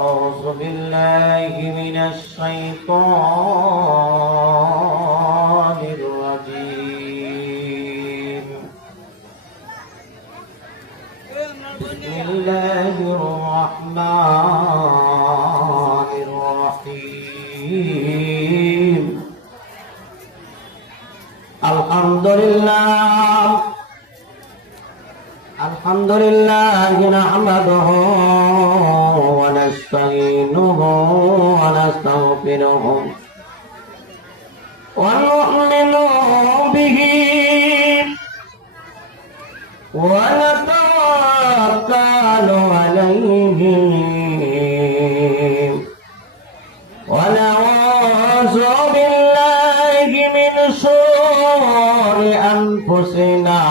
أعوذ بالله من الشيطان الرجيم. بسم الله الرحمن الرحيم. الحمد لله نحمده ونستعينه ونستغفره ونؤمن به ونتوكل عليه ونعوذ بالله من شرور أنفسنا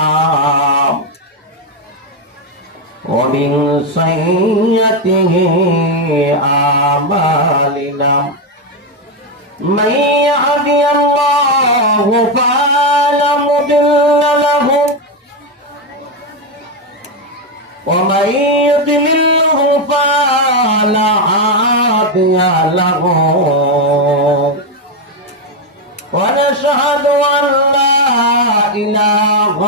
ومن سيئاته أعمالنا. من يهده الله فلا مضل له ومن يضلله فلا هادي له. ونشهد أن لا إله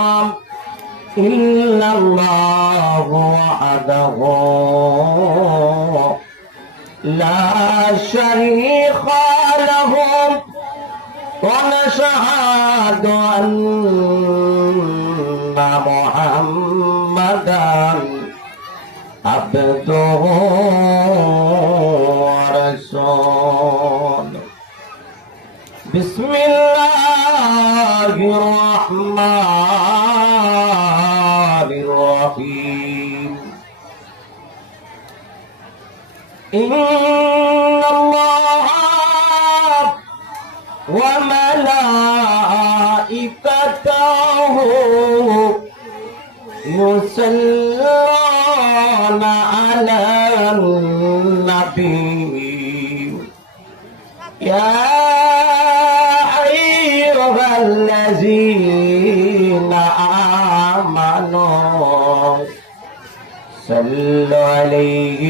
إلا الله وحده لا شريك له. ونشهد أن محمدا عبده ورسوله. بسم الله الرحمن الرحيم. إن الله وملائكته يصلون على النبي يا أيها الذين آمنوا صلوا عليه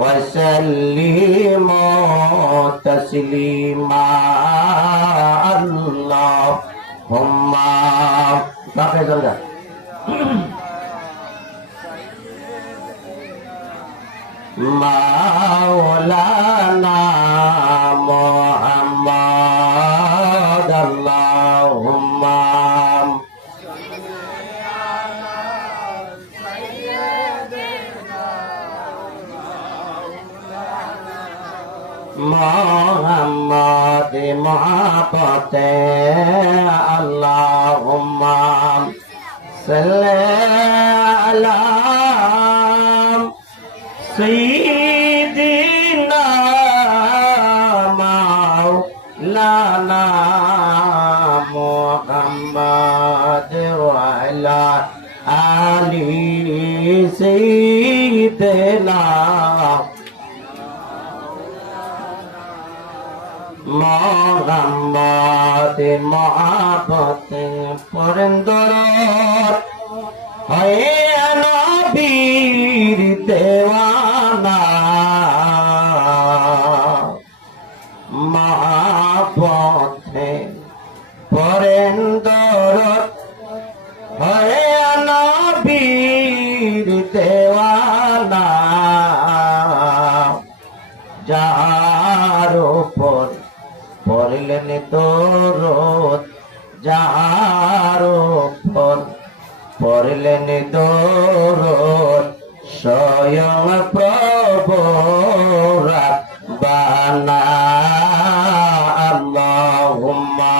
وسلموا تسليما. اللهم مولانا محمد. اللهم محمد محبت. اللهم صل على سيدنا مولانا محمد وعلى آل سيدنا محمد محبت পরন্দর হয়ে নবীর দেওয়ানা মহাপথে পরন্দর হয়ে নবীর দেওয়ানা যার উপর পড়লেন দরদ যার উপর পড়লেন দরদ স্বয়ং প্রভু রাব্বানা। আল্লাহুম্মা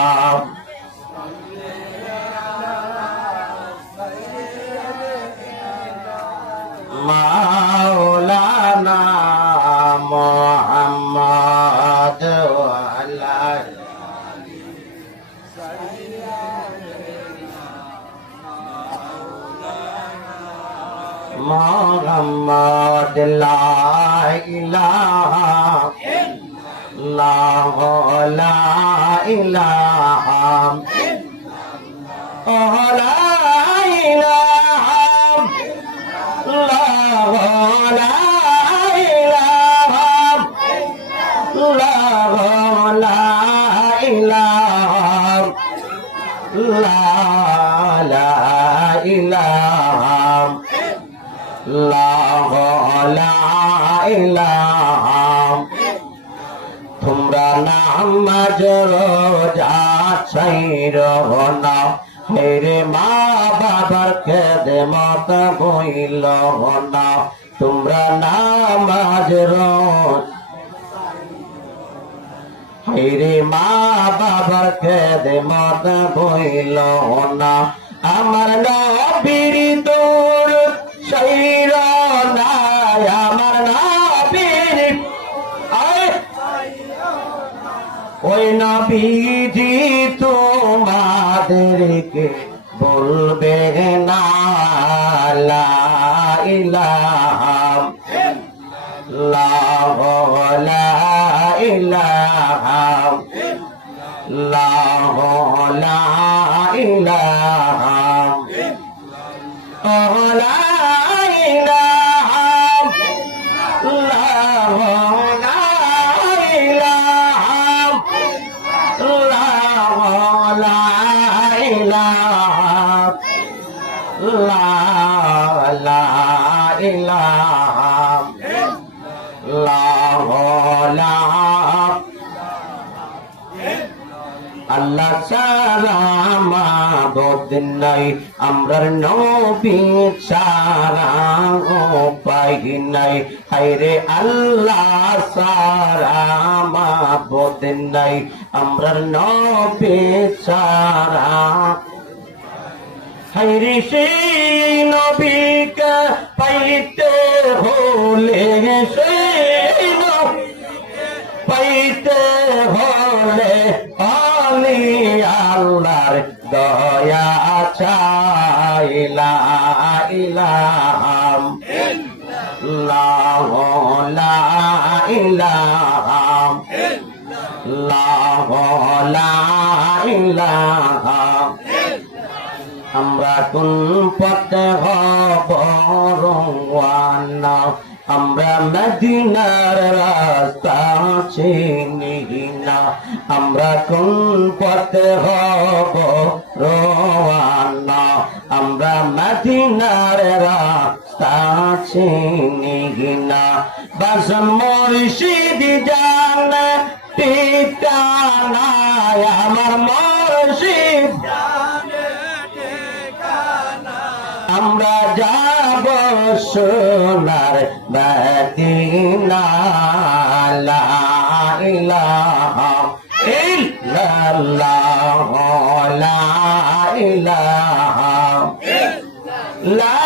মাওলানা মুহাম্মদ ওয়া আলা মুহাম্মদ লা ইলাহা ইল্লাল্লাহ লা ইলাহা লা ইলাহা ইলাহা লা ইলাহা। তোমরা নামাজ রোজা ছাইরো না, হেরে মা বাবার খেদমত কইল না। তোমরা নামাজ হেরে মা বাবার খেদমত কইল না। আমার নবীর দূর ছাইর না, আমার নবীর ওই নবীজি তোমাদেরকে বলবে না লা ইলাহা লা ইলাহা লা ইলাহা লা ইলাহা আল্লাহ ছাড়া মাবুদ নাই, আমরার নবী ছাড়া উপায় নাই। হায়রে আল্লাহ ছাড়া মাবুদ নাই, আমরার নবী ছাড়া। হায়রে সেই নবীকে পাইতে হলে, সেই পাইতে হলে আমি আল্লাহর দয়া চাই। লা ইলাহা লা ইলাহা লা ইলাহা। আমরা কোন পথে হব রওয়ানা, আমরা মদিনার রাস্তা চিনি না। আমরা কোন পথে হব রওয়ানা, আমরা মদিনার রাস্তা চিনি না। বাস মুর্শিদ জানে ঠিকানা, আমার মুর্শিদ আমরা যাব সোনার মদিনা। লা ইলাহা ইল্লাল্লাহ লা ইলাহা লা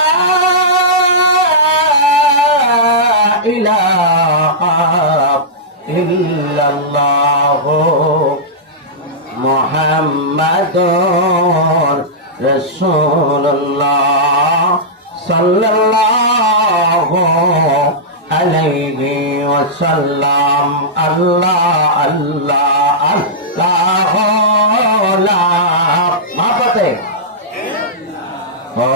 ইলাহা ইল্লাল্লাহ মুহাম্মাদুর রাসূলুল্লাহ সাল্লাল্লাহু আলাইহি ওয়াসাল্লাম। আল্লাহ আল্লাহ আল্লাহ লা মাপাতে ও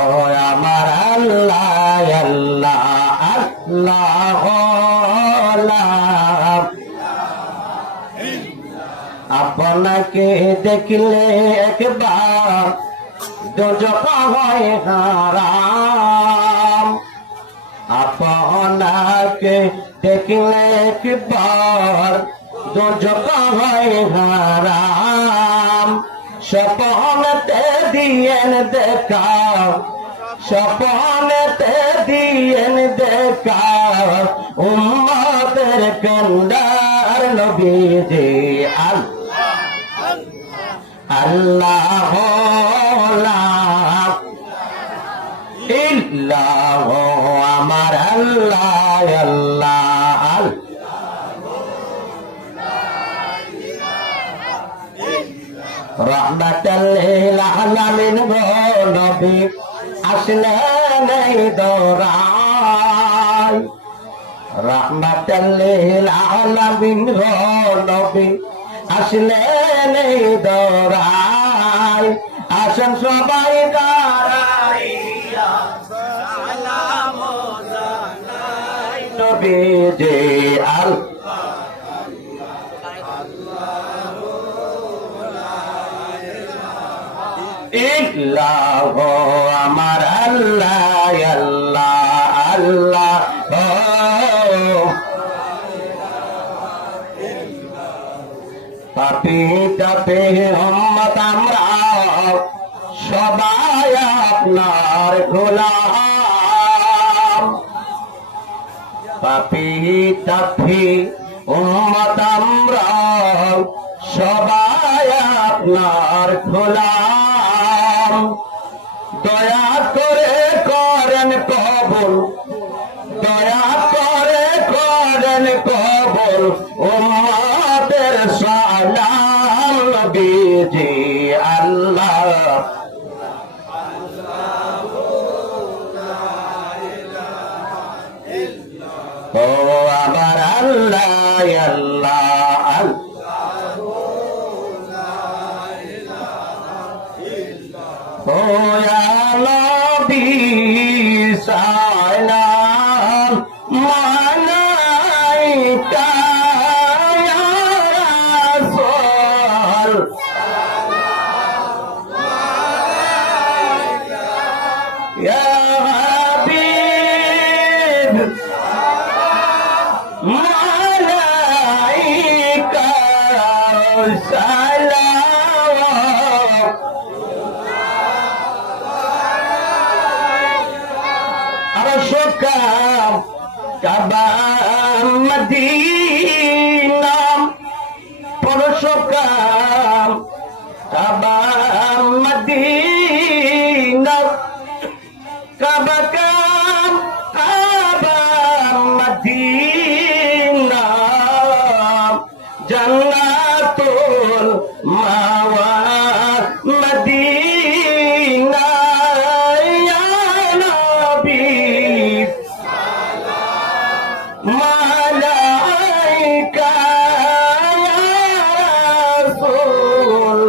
আমার আল্লাহ আল্লাহ আল্লাহ লা। আপনাকে দেখলে একবার দোজখ হয় হারাম, আপনাকে দেখলে একবার দোজখ হয় হারাম। স্বপ্নতে দিয়েন দেখা, স্বপ্নতে দিয়েন দেখা উম্মতের কান্ডার নবীজি আল্লাহ লা ইল্লাহ আমার আল্লাহ আল্লাহ রহমাতাল লিল আলামিন নবী আসলেন এই দৌরায়। রহমাতাল লিল আলামিন নবী আসলেন এই দৌরায়। আসেন সবাই দাঁড়াইয়া সালাম জানাই নবীজি ইল্লাল্লাহ আমার আল্লাহ আল্লাহ আল্লাহ পাপী তাপে উম্মত আমরা সবাই আপনার গোলাম পাপী তাপে উম্মত আমরা সবাই আপনার গোলাম দয়া করে করেন কবুল দয়া করে করেন কবুল উম্মতের সালাম নবীজি আল্লাহ ও আমার আল্লাহ আল্লাহ ও ইয়া নবী সালাম মালাইকা ইয়া রাসূল ইয়া হাবিব মালাইকা সালাম আরশকাম কাবা মদিনা পরশকাম কাবা মদিনা কাবাকাম কাবা মদিনা জান্নাতুল মাওয়া মদিনা ইয়া নবী মালাইকা ইয়া রাসূল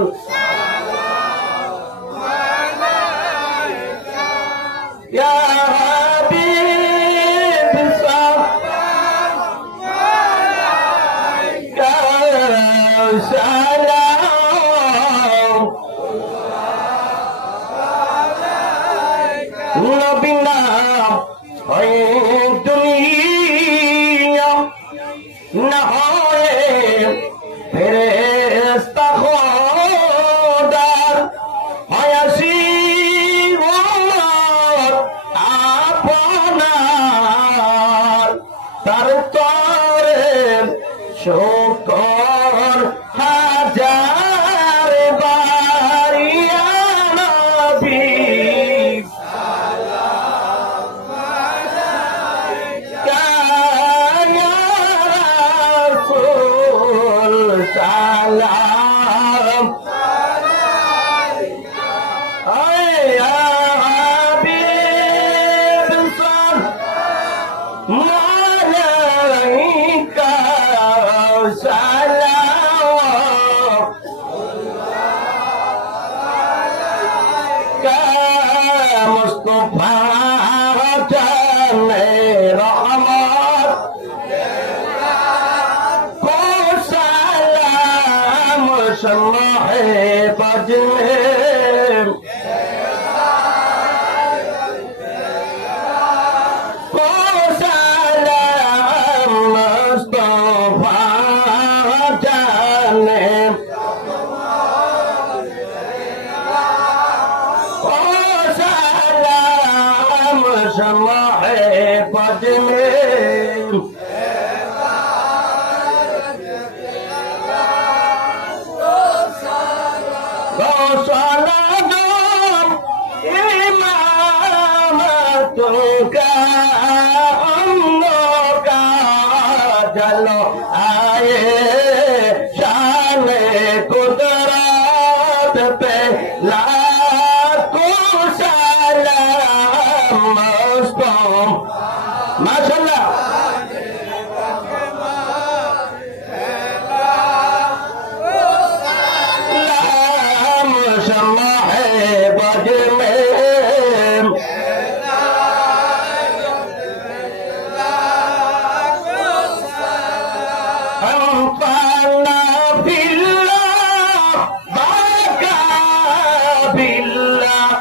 ইয়া হাবিব সালাম সালাম নবী নাম হয় দুনিয়া না হয় ফেরেশতা খোদার হয়াসি উম্মত আপনার তার তরে শুকর হাজার বার ইয়া নবী সালাম ইয়া হাবিব মালাইকা সালাম কা মুস্তাফা জানে রহমত को सलाम शम्मे बजने को सलाम मुस्तफा जाने को सलाम शम्मे बजने सलाम इमामतों का अम्नों का जलो आए शान कुदरत पे लाखों सलाम मुस्तफा माशाअल्लाह billah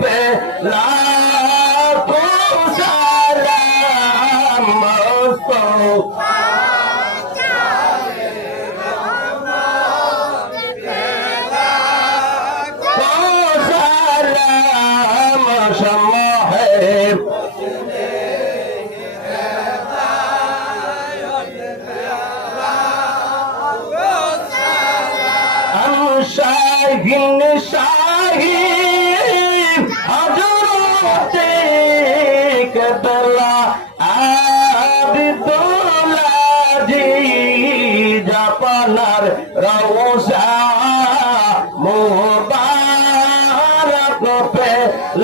पे लाखों सलाम मुस्तफा शाहीन शाही हजरते कबला आबिदुल्लाह जी जापानार रौसा मुबारक पे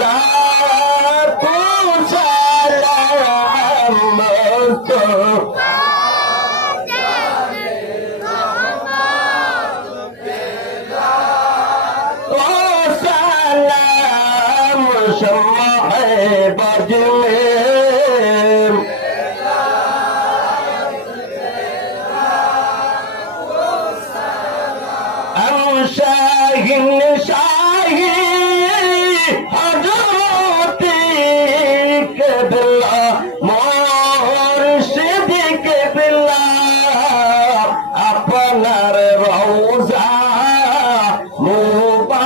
लाखों सलाम मुस्तफा शम्मा है बज में हम शाहीन शाही हजरते क़िबला मुर्शिद क़िबला अपनार रौज़ा मुबारक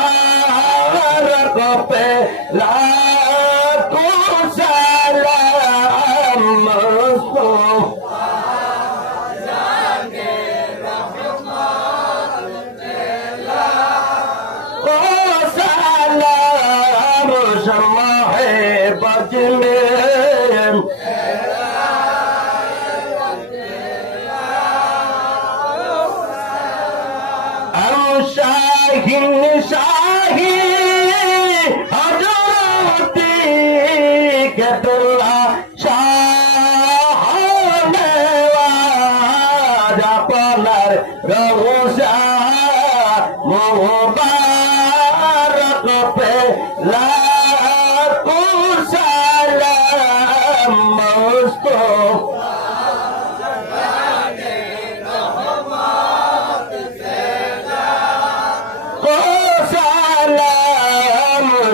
पे लाखों सलाम मुस्तफा ओ सलाम शम्मा है बज में हम शाहीन शाही हजरते क़िबला शाहनवाज अपनार रौज़ा मुबारक पे लाखों सलाम मुस्तफा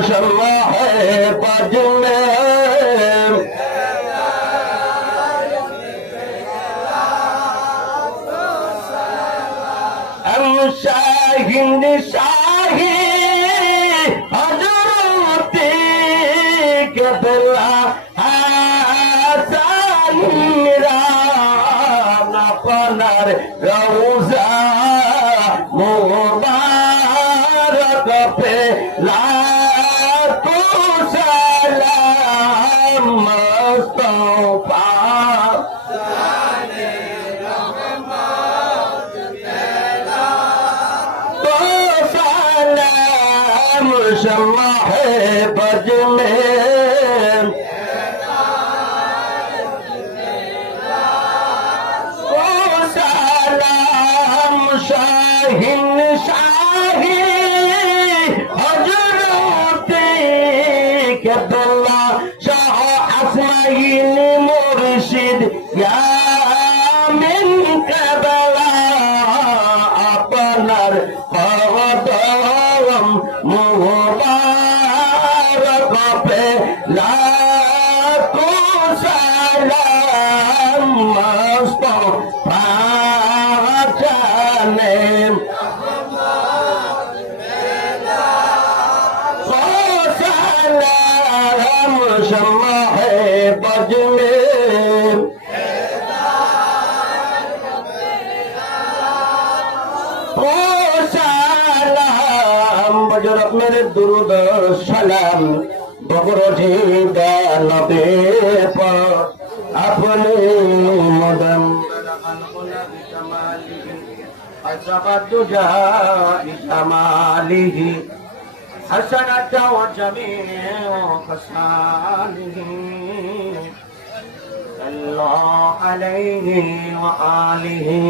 शम्मा है बज में हम शाहीन शाही हजरते क़िबला हसन मिरान अपनार रौज़ा मुबारक पे लाखों सलाम मुस्तफा तो सलाम शम्मा है बज में ओ सलाम शाहीन शाही हजरते क़िबला शाह अस्माइन मुर्शिद या मिन क़बला अपनार कदम मुबारक पे लाखों सलाम मुस्तफा जाने शम्मा है बज में ओ सलाम बजरत मेरे दुरूद सलाम बगरोजीदा नबी पर अपने मदम अज़बदुजा इजमालिही हसनत व जमीउ खसालिही सल्लल्लाहु अलैहि व आलिहि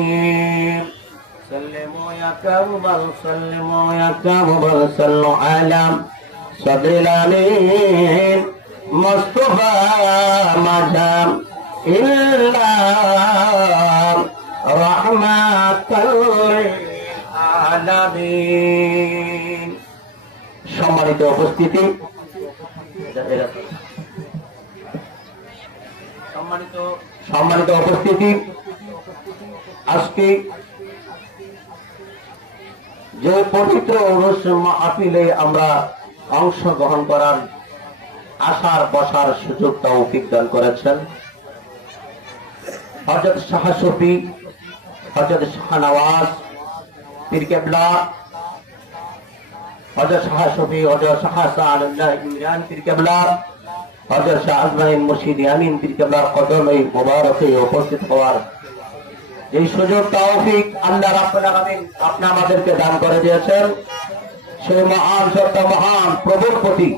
सल्लिमु या कबल सल्लिमु या कबल सल्लु अला सदरिल अमीन मुस्तफा मजाम इल्ला रहमातल आलामीन। সম্মানিত উপস্থিতি, সম্মানিত উপস্থিতি, আজকে যে পবিত্র উরুস মাহফিলে আমরা অংশগ্রহণ করার আসার বসার সুযোগ তৌফিক দান করেছেন হযরত শাহ শফি, হযরত শাহ নওয়াজ পীর কেবলা, হযরত শাহ শফি, হযরত শাহ সাআদুল্লাহ ইমরান পীর কেবলা, হযরত শাহ আজমাইন মুর্শিদ আমিন পীর কেবলার কদমে মোবারকে উপস্থিত হওয়ার এই সুযোগ তৌফিক আল্লাহ রাব্বুল আলামিন আপনি আমাদেরকে দান করে দিয়েছেন। সেই মহান সত্য মহান প্রভুর প্রতি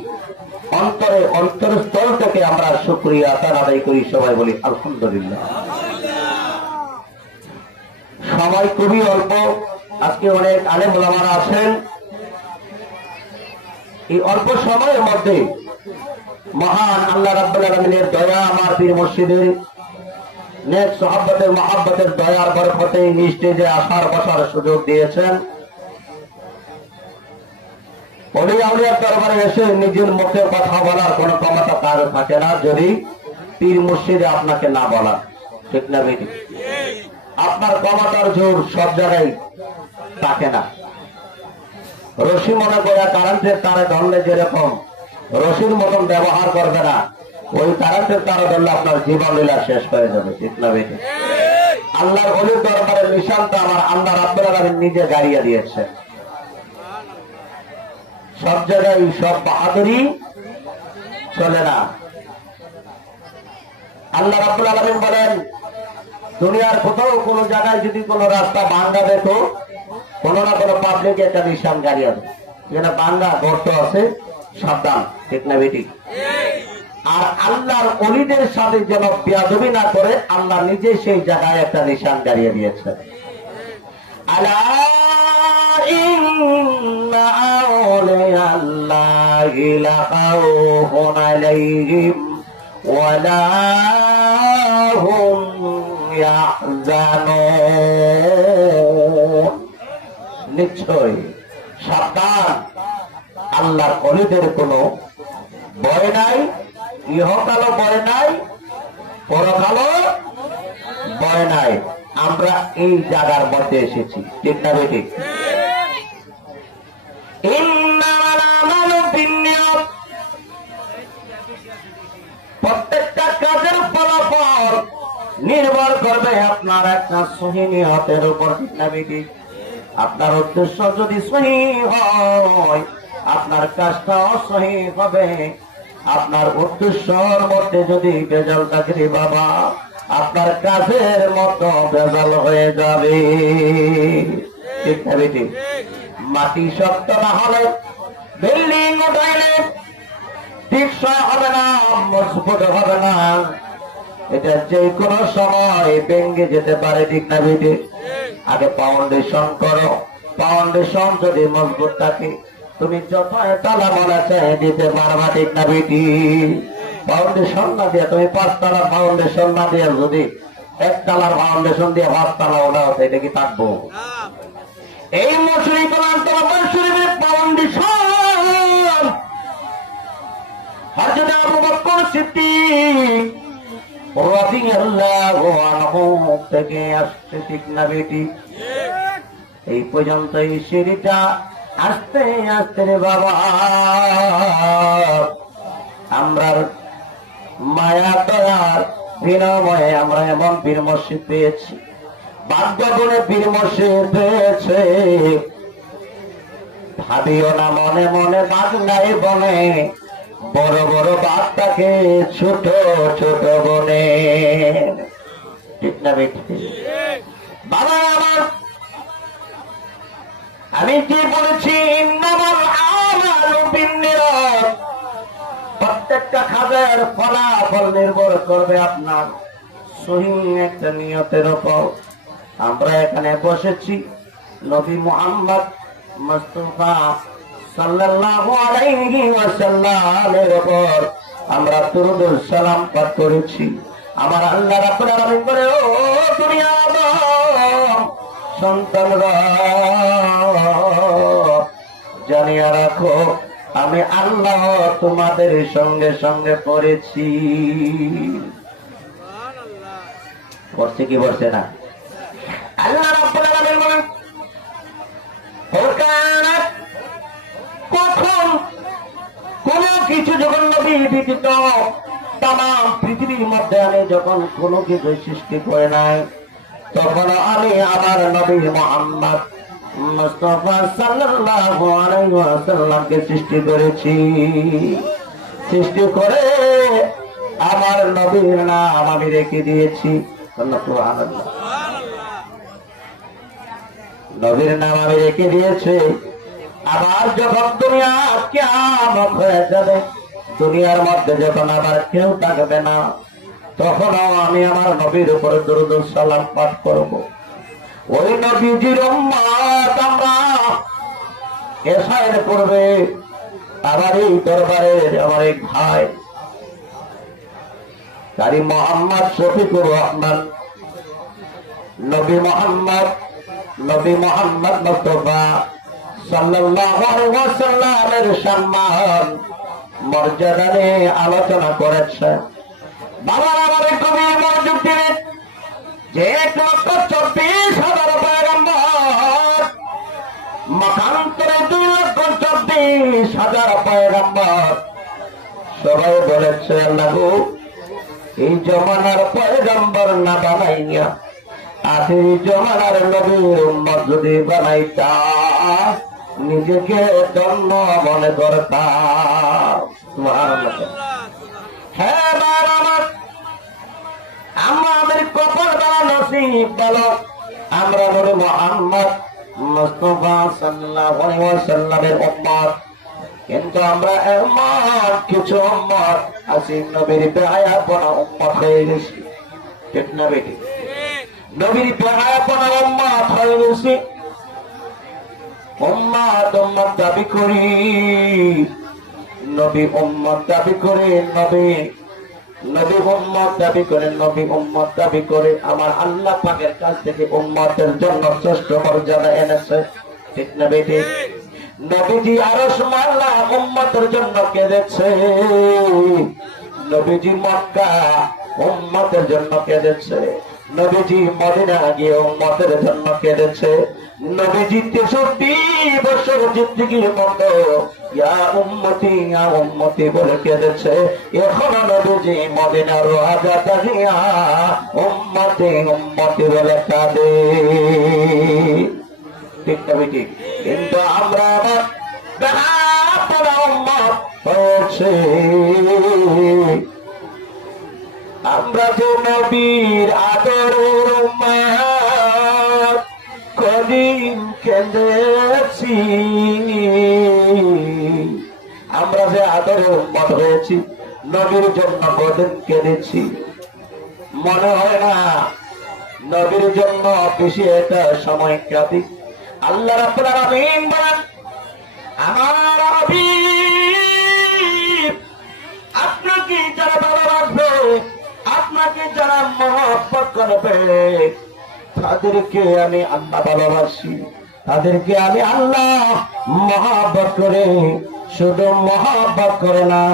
অন্তরস্থল থেকে আমরা শুকরিয়া আদায় করি। সবাই বলি আলহামদুলিল্লাহ। সময় খুবই অল্প, আজকে অনেক আলেম ওলামারা আছেন। এই অল্প সময়ের মধ্যে মহান আল্লাহ রাব্বুল আলামিনের দয়া, আমার পীর মুর্শিদের নেক সাহাবাতের মহাব্বতের দয়ার বরকতে স্টেজে আসার বসার সুযোগ দিয়েছেন। ওলিয়া আউলিয়ার দরবারে এসে নিজের মুখে কথা বলার কোন ক্ষমতা কারো থাকে না যদি পীর মুর্শিদে আপনাকে না বলা, ঠিক না বেটি? আপনার ক্ষমতার জোর সব জায়গায় থাকে না। রশি মনে করে কারেন্টের তারে ধরলে যেরকম রশির মতন ব্যবহার করবে না, ওই কারেন্টের তারে ধরলে আপনার জীবন লীলা শেষ হয়ে যাবে, ঠিক না বেটি? আল্লাহর ওলির দরবারের নিশানটা আমার আল্লাহ রাব্বুল আলামিন নিজে গাড়িয়ে দিয়েছে। সব জায়গায় সব বাহাদুরি চলে না। আল্লাহ রাব্বুল আলামিন বলেন, দুনিয়ার কোথাও কোনো জায়গায় যদি কোনো রাস্তা ভাঙ্গা দেখো, কোনো না কোনো পাবলিক একটা নিশান গাড়িয়ে দেয়, যেটা ভাঙ্গা গর্ত আছে, সাবধান, ঠিক না বেটি? আর আল্লাহর ওলিদের সাথে যেন বেয়াদবি না করে আল্লাহ নিজে সেই জায়গায় একটা নিশান গাড়িয়ে দিয়েছে। আলা ইন্না আউলিয়াল্লাহি লা খাউফুন আলাইহিম ওয়া লা হুম ইয়াহজানুন। নিশ্চয় সাবধান, আল্লাহর ওলিদের কোনো ভয় নাই, ইহকালও ভয় নাই, পরকালও ভয় নাই। আমরা এই জায়গার মধ্যে এসেছি, ঠিক না বেটি? প্রত্যেকটা কাজের ফলাফল নির্ভর করবে আপনার একটা সহি নিয়তের উপর, ঠিক না বেটি? আপনার উদ্দেশ্য যদি সহি হয়, আপনার কাজটা অসহি হবে। আপনার উদ্দেশ্যর মধ্যে যদি বেজাল থাকে বাবা, আপনার কাজের মতো বেজাল হয়ে যাবে, ঠিক না বেটি? মাটি শক্ত না হলে, বিল্ডিং উঠাইলে টিকসই হবে না, মজবুত হবে না, এটা যে কোনো সময় ভেঙে যেতে পারে, ঠিক না বেটি? আগে ফাউন্ডেশন করো, ফাউন্ডেশন যদি মজবুত থাকে তুমি যত তালা মনে চাই দিতে পারবা, ঠিক না বেটি? ফাউন্ডেশন না দিয়ে তুমি 5 তালার ফাউন্ডেশন না দিয়ে যদি 1 তালার ফাউন্ডেশন দিয়ে 5 তালা ওঠাও, এটা কি থাকবো? এই মসজিদ শরীফের ফাউন্ডেশন হযরত আবু বকর সিদ্দিক রাদিয়াল্লাহু আনহু থেকে আসছে, ঠিক না বেটি? এই পর্যন্ত এই সিঁড়িটা আস্তে আস্তে রে বাবা আমরা মায়া দয়ার বিনিময়ে আমরা এমন পীর মসজিদ পেয়েছি, ভাগ্য গুণে পীর মসজিদ পেয়েছে। ভাবিও না মনে মনে বাঘ নাই বনে, বড় বড় বাঘটাকে ছোট ছোট বনে, ঠিক না বেটি? বাবা আমার, আমি কি বলেছি? ইন্নামাল আমালু বিন্নিয়াত। প্রত্যেকটা কাজের ফলাফল নির্ভর করবে আপনার সহি একটা নিয়তের উপর। আমরা এখানে বসেছি নবী মুহাম্মদ মুস্তাফা সাল্লাল্লাহু আলাইহি ওয়াসাল্লামের উপর আমরা দুরূদ ও সালাম পাঠ করেছি। আমার আল্লাহ রাব্বুল আলামিন বলে, ও দুনিয়ার সন্তানরা জানিয়া রাখো, আমি আল্লাহ তোমাদের সঙ্গে সঙ্গে পড়েছি। পড়ছে কি পড়ছে না? আল্লাহ রাব্বুল আলামিন বলেন, কখন কোন কিছু যখন নবী ব্যতীত তাম পৃথিবীর মধ্যে আমি যখন কোন কিছু সৃষ্টি করে নাই, তখন আমি আমার নবী মুহাম্মদ মুস্তাফা সাল্লাল্লাহু আলাইহি ওয়াসাল্লামকে সৃষ্টি করেছি। সৃষ্টি করে আমার নবীর নাম আমি রেখে দিয়েছি। সুবহানাল্লাহ। নবীর নাম আমি রেখে দিয়েছি। আবার যখন দুনিয়া কিয়ামত হয়ে যাবে, দুনিয়ার মধ্যে যখন আবার কেউ থাকবে না, তখনও আমি আমার নবীর উপরে দরুদ ও সালাম পাঠ করব। ওই নবীজির উম্মত আমরা এশায়ের করবে। আবার এই দরবারের আমার এক ভাই কারি মোহাম্মদ শফিকুর রহমান, নবী মোহাম্মদ মুস্তাফা সাল্লাল্লাহু আলাইহি ওয়াসাল্লামের সম্মান মর্যাদা নিয়ে আলোচনা করেছে। বাবা আমার কবির মনোযোগ দিলেন যে 1,24,000 পয়গম্বর, মতান্তরে 2,24,000 পয়গম্বর, সবাই বলেছে আল্লাহ গো, এই জমানার পয়গম্বর না বানাইয়া আখেরি জমানার নবীর উম্মত যদি বানাইতা, নিজেকে ধন্য মনে করতাম। সুবহানাল্লাহ। হ্যাঁ আমার আমাদের কপাল দ্বারা নসিব বলো, আমরা নবী মুহাম্মদ মুস্তাফা সাল্লাল্লাহু আলাইহি ওয়াসাল্লামের উম্মত, কিন্তু আমরা এমন কিছু উম্মত আছি নবীর বেহায়াপনা উম্মত হয়ে গেছি। ঠিক না বেটি? নবীর বেহায়াপনা উম্মত হয়ে গেছি। উম্মত দাবি করি, নবী উম্মত দাবি করে, নবী উম্মত দাবি করে, নবী উম্মত দাবি করে আমার আল্লাহ পাকের কাছ থেকে উম্মতের জন্য শ্রেষ্ঠ মর্যাদা এনেছে। ঠিক না বেটি? নবীজি আরশ মাল্লা উম্মতের জন্য কেঁদেছে, নবীজি মক্কা উম্মতের জন্য কেঁদেছে, নবীজি মদিনা গিয়ে উম্মতের জন্য কেঁদেছে, নবীজি 63 বছর জিন্দেগির মতো ইয়া উম্মতি বলে কেঁদেছে। এখন নবীজি মদিনার রাজা তাহিয়া উম্মতি বলে কাঁদে। ঠিক না বেটি? কিন্তু আমরা আবার বেহায়াপনা উম্মত হয়েছে। আমরা যে নবীর আদরের উম্মত, কদিন কেঁদেছি। আমরা যে আদরের উম্মত হয়েছি, নবীর জন্য কদিন কেঁদেছি। মনে হয় না নবীর জন্য বেশি একটা সময় কাঁদি। আল্লাহ রাব্বুল আলামিন বলেন, আমার হাবিব আপনাকে যারা ভালোবাসবে, আপনাকে যারা মহব্বত করবে, তাদেরকে আমি আল্লাহ ভালোবাসি, তাদেরকে আমি আল্লাহ মহব্বত করে, শুধু মহব্বত করে না,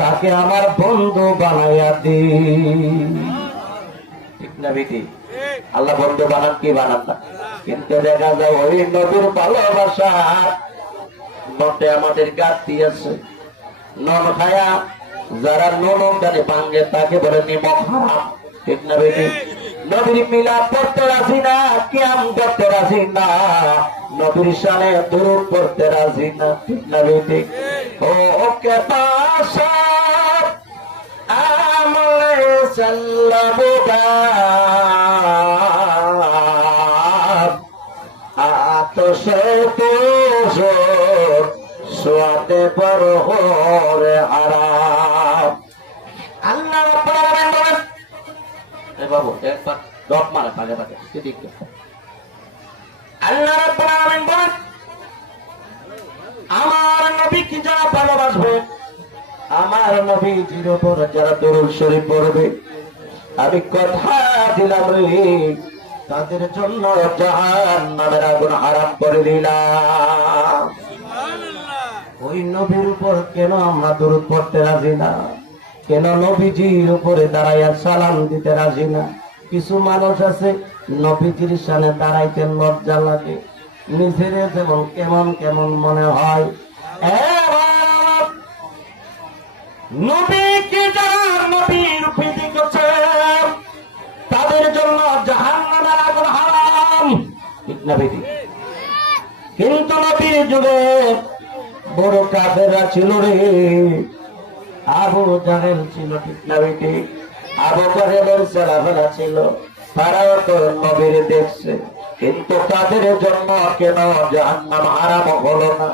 তাকে আমার বন্ধু বানাইয়া দিই। ঠিক না বেটি? আল্লাহ বন্ধু বানান কি বানান না, কিন্তু দেখা যায় ওই নবীর ভালোবাসা মতে আমাদের ঘাটতি আছে। নন খায়া যারা নুন জানে ভাঙ্গে তাকে বলে নিমক হারাম। ঠিক না বেটি? নবীর মিলাদ পড়তে রাজি না, কিয়াম করতে রাজি না, নবীর শানে দুরূদ পড়তে রাজি না। ঠিক না বেটি? ওকে পাশা আমলে সাল্লাবুকা সোয়াতে পর হরে আরাম। আল্লাহ রাব্বুল আলামিন বলেন, এ বাবু একবার ডট মারে পাগে পাগে ঠিক। আল্লাহ রাব্বুল আলামিন বলেন, আমার নবীকে যারা ভালোবাসবে, আমার নবীজির উপর যারা দরুদ শরীফ পড়বে, আমি কথা দিলাম রে, তাদের জন্য জাহান্নামের আগুন হারাম করে দিলাম। ওই নবীর উপর কেন আমরা দরুদ পড়তে রাজি না? কেন নবীজির উপরে দাঁড়াইয়া সালাম দিতে রাজি না? কিছু মানুষ আছে নবীজির সামনে দাঁড়াইতে লজ্জা লাগে, নিজের যেমন কেমন কেমন মনে হয়। নবীকে যারা নবীর প্রীতি করছে তাদের জন্য জাহান্নামের আগুন হারাম, ঠিক না বেটি? কিন্তু নবীর যুগে বড় কাফেররা ছিল রে, আবু জাহেল ছিল, ঠিক না বেটি? আবু জাহেলের ছেলেবেলা ছিল, তারাও তো নবীর দেখছে, কিন্তু তাদের জন্য কেন জাহান্নাম হারাম হলো না?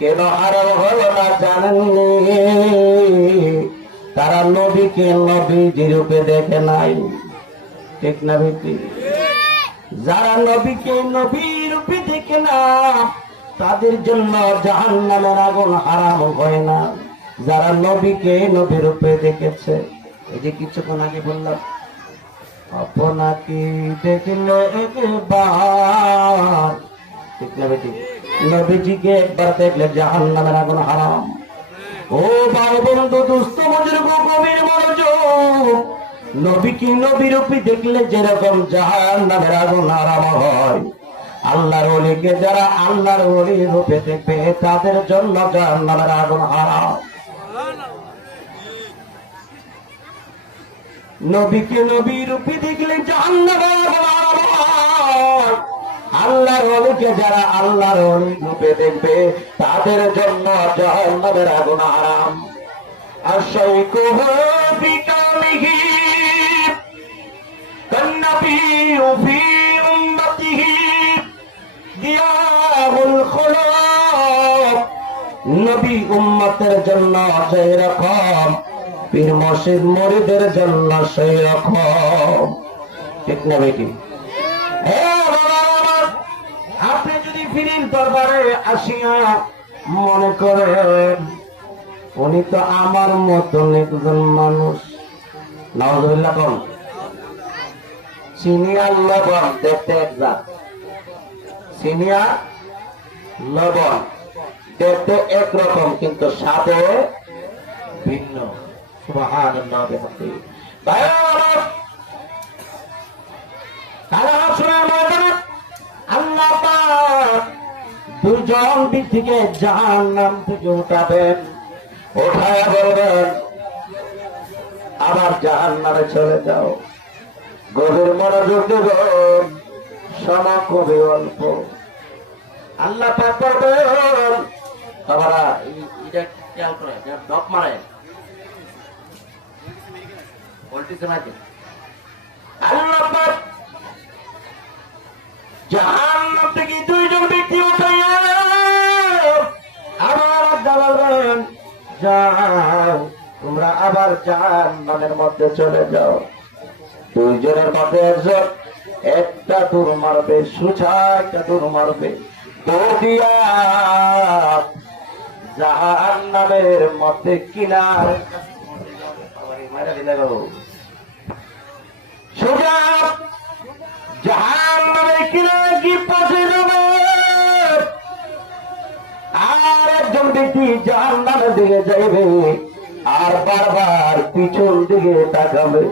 কেন হারাম হলো না জানেননি? তারা নবীকে নবীজির রূপে দেখে নাই, ঠিক না বেটি? যারা নবীকে নবীর রূপে দেখে না তাদের জন্য জাহান্নামের আগুন হারাম হয় না। যারা নবীকে নবীর রূপে দেখেছে, এই যে কিছুক্ষণ আগে বললাম, আপনাকে দেখলে একবার, ঠিক না বেটি? নবীজিকে একবার দেখলে জাহান্নামের আগুন হারাম। ও ভাই বন্ধু, দুস্থ বুজুর্গ, গভীর মনোযোগ, নবীকে নবীর রূপে দেখলে যেরকম জাহান্নামের আগুন হারাম হয়, আল্লাহর ওলিকে যারা আল্লাহর ওলির রূপে দেখবে তাদের জন্য জাহান্নামের আগুন হারাম। নবীকে নবীর রূপে দেখলে জাহান্নামের আগুন হারাম হয়, আল্লাহর ওলিকে যারা আল্লাহর ওলির রূপে দেখবে তাদের জন্য জাহান্নামের আগুন হারাম। আশাইকুহু বিকামিহি কান্নাবিয়্যু ফি উম্মতিহি দিয়াউল খুলুব, নবী উম্মতের জন্য যেই রকম, পীর মুর্শিদ মুরিদের জন্য সেই রকম, ঠিক না বেটি? আপনি যদি পীরের দরবারে আসিয়া মনে করেন উনি তো আমার মতন একজন মানুষ, নাউযুবিল্লাহ কোন, সিনিয়র লবণ দেখতে একজাত, সিনিয়র লবণ দেখতে একরকম কিন্তু স্বাদে ভিন্ন। সুবহানাল্লাহ বিহামদিহি। আল্লাহ পাক দুজন ব্যক্তিকে জাহান্নাম থেকে উঠাবেন, উঠায় বলবেন আবার জাহান্নামে চলে যাও। গভীর মনোযোগ দেবেন, সময় খুবই অল্প। আল্লাহ পাক বলবেন, বাবারা এটা খেয়াল করে, ডক মারে বলতেছে নাকি? আল্লাহ পাক জাহান্নাম থেকে দুইজন ব্যক্তি উঠাইয়া আবার বলবেন যাও, তোমরা আবার জাহান্নামের মধ্যে চলে যাও। দুইজনের মধ্যে একজন একটা দৌড় মারবে, সোজা একটা দৌড় মারবে, দৌড় দিয়া জাহান্নামের মধ্যে কিনার সোজা জাহান্নামের কিনারে কি পৌঁছে যাবে। আর একজন ব্যক্তি জাহান্নামের দিকে যাইবে আর বারবার পিছন দিকে তাকাবে।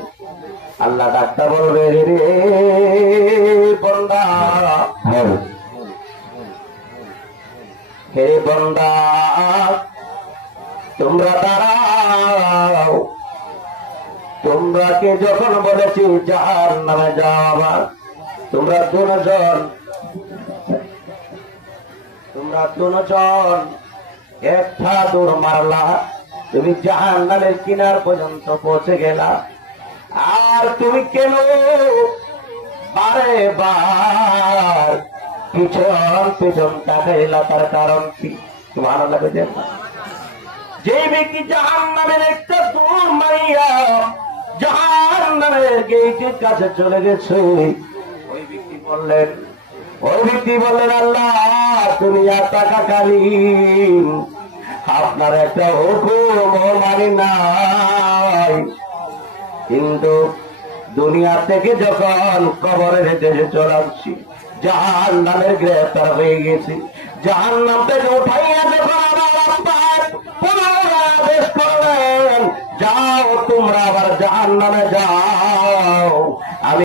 আল্লাহ ডাক্তার বলবে, রে বন্দা, হে বন্দা তোমরা দাঁড়াও, তোমরাকে যখন বলেছি জাহান্নামে যাওয়া, তোমরা দুজন একটা দৌড় মারলা, তুমি জাহান্নামের কিনার পর্যন্ত পৌঁছে গেলা, আর তুমি কেন বারে বার পিছন পিছন তাকাইলা? তার কারণ কি? সুবহানাল্লাহ। যে ব্যক্তি জাহান্নামের একটা দৌড় মারিয়া জাহান্নামের গেটের কাছে চলে গেছে, ওই ব্যক্তি বললেন আল্লাহ তুমি থাকাকালীন আপনার একটা হুকুম মানি নাই, কিন্তু দুনিয়া থেকে যখন কবরের দেশে চলে আসছি জাহান্নামের গ্রেফতার হয়ে গেছি, জাহান্নাম থেকে উঠাইয়া যখন আমার আব্বা জাহান্নামে যাও।